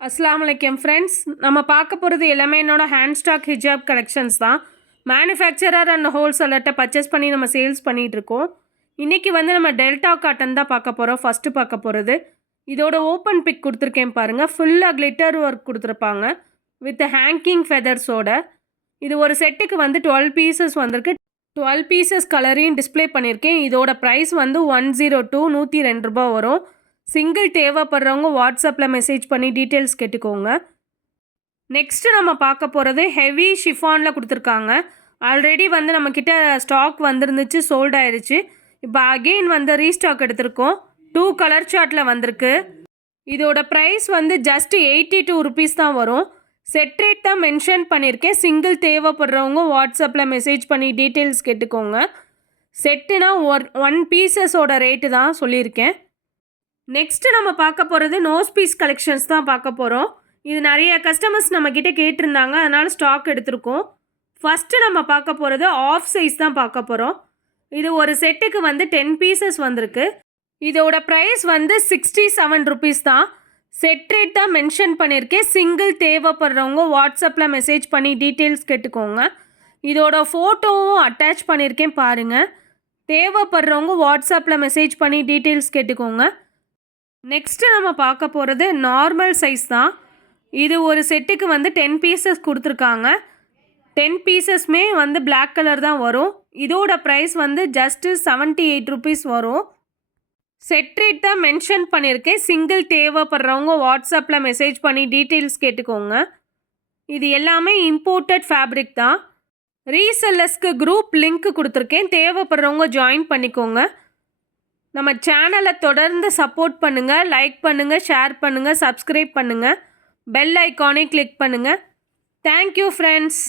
அஸ்ஸலாமு அலைக்கும் ஃப்ரெண்ட்ஸ். நம்ம பார்க்க போகிறது எல்லாமே என்னோட ஹேண்ட் ஸ்டாக் ஹிஜாப் கலெக்ஷன்ஸ் தான். மேனுஃபேக்சரர் அண்ட் ஹோல்சேலர்கிட்ட பர்ச்சேஸ் பண்ணி நம்ம சேல்ஸ் பண்ணிகிட்ருக்கோம். இன்றைக்கி நம்ம டெல்டா காட்டன் தான் பார்க்க போகிறோம். ஃபஸ்ட்டு பார்க்க போகிறது இதோட ஓப்பன் பிக் கொடுத்துருக்கேன் பாருங்கள். ஃபுல்லாக கிளிட்டர் ஒர்க் கொடுத்துருப்பாங்க வித் ஹேங்கிங் ஃபெதர்ஸோட. இது ஒரு செட்டுக்கு 12 பீசஸ் வந்திருக்கு. 12 பீசஸ் கலரையும் டிஸ்பிளே பண்ணியிருக்கேன். இதோட ப்ரைஸ் 102 102 ரூபா வரும். சிங்கிள் தேவைப்படுறவங்க வாட்ஸ்அப்பில் மெசேஜ் பண்ணி டீட்டெயில்ஸ் கேட்டுக்கோங்க. நெக்ஸ்ட்டு நம்ம பார்க்க போகிறது ஹெவி ஷிஃபானில் கொடுத்துருக்காங்க. ஆல்ரெடி நம்மக்கிட்ட ஸ்டாக் வந்துருந்துச்சு, சோல்ட் ஆயிடுச்சு. இப்போ அகெயின் ரீஸ்டாக் எடுத்திருக்கோம். 2 கலர் சார்ட்டில் வந்திருக்கு. இதோட ப்ரைஸ் ஜஸ்ட் 82 ருபீஸ் தான் வரும். செட் ரேட் தான் மென்ஷன் பண்ணியிருக்கேன். சிங்கிள் தேவைப்படுறவங்க வாட்ஸ்அப்பில் மெசேஜ் பண்ணி டீட்டெயில்ஸ் கேட்டுக்கோங்க. செட்டுனா 1 பீசஸோட ரேட்டு தான் சொல்லியிருக்கேன். நெக்ஸ்ட்டு நம்ம பார்க்க போகிறது நோஸ் பீஸ் கலெக்ஷன்ஸ் தான் பார்க்க போகிறோம். இது நிறைய கஸ்டமர்ஸ் நம்மக்கிட்ட கேட்டிருந்தாங்க, அதனால் ஸ்டாக் எடுத்திருக்கோம். ஃபஸ்ட்டு நம்ம பார்க்க போகிறது ஆஃப் சைஸ் தான் பார்க்க போகிறோம். இது ஒரு செட்டுக்கு 10 பீசஸ் வந்திருக்கு. இதோட ப்ரைஸ் 67 ருபீஸ் தான். செட் ரேட் தான் மென்ஷன் பண்ணியிருக்கேன். சிங்கிள் தேவைப்படுறவங்க வாட்ஸ்அப்பில் மெசேஜ் பண்ணி டீட்டெயில்ஸ் கேட்டுக்கோங்க. இதோட ஃபோட்டோவும் அட்டாச் பண்ணியிருக்கேன் பாருங்கள். தேவைப்படுறவங்க வாட்ஸ்அப்பில் மெசேஜ் பண்ணி டீட்டெயில்ஸ் கேட்டுக்கோங்க. நெக்ஸ்ட்டு நம்ம பார்க்க போகிறது நார்மல் சைஸ் தான். இது ஒரு செட்டுக்கு 10 பீசஸ் கொடுத்துருக்காங்க. 10 பீசஸ்மே பிளாக் கலர் தான் வரும். இதோட ப்ரைஸ் ஜஸ்ட்டு 78 ருபீஸ் வரும். செட் ரேட் தான் மென்ஷன் பண்ணியிருக்கேன். சிங்கிள் தேவைப்படுறவங்க வாட்ஸ்அப்பில் மெசேஜ் பண்ணி டீட்டெயில்ஸ் கேட்டுக்கோங்க. இது எல்லாமே இம்போர்ட்டட் ஃபேப்ரிக் தான். ரீசெல்லர்ஸ்க்கு குரூப் லிங்க் கொடுத்துருக்கேன். தேவைப்படுறவங்க ஜாயின் பண்ணிக்கோங்க. நம்ம சேனலை தொடர்ந்து சப்போர்ட் பண்ணுங்கள். லைக் பண்ணுங்கள், ஷேர் பண்ணுங்கள், சப்ஸ்கிரைப் பண்ணுங்கள். பெல் ஐக்கானை கிளிக் பண்ணுங்கள். Thank you friends.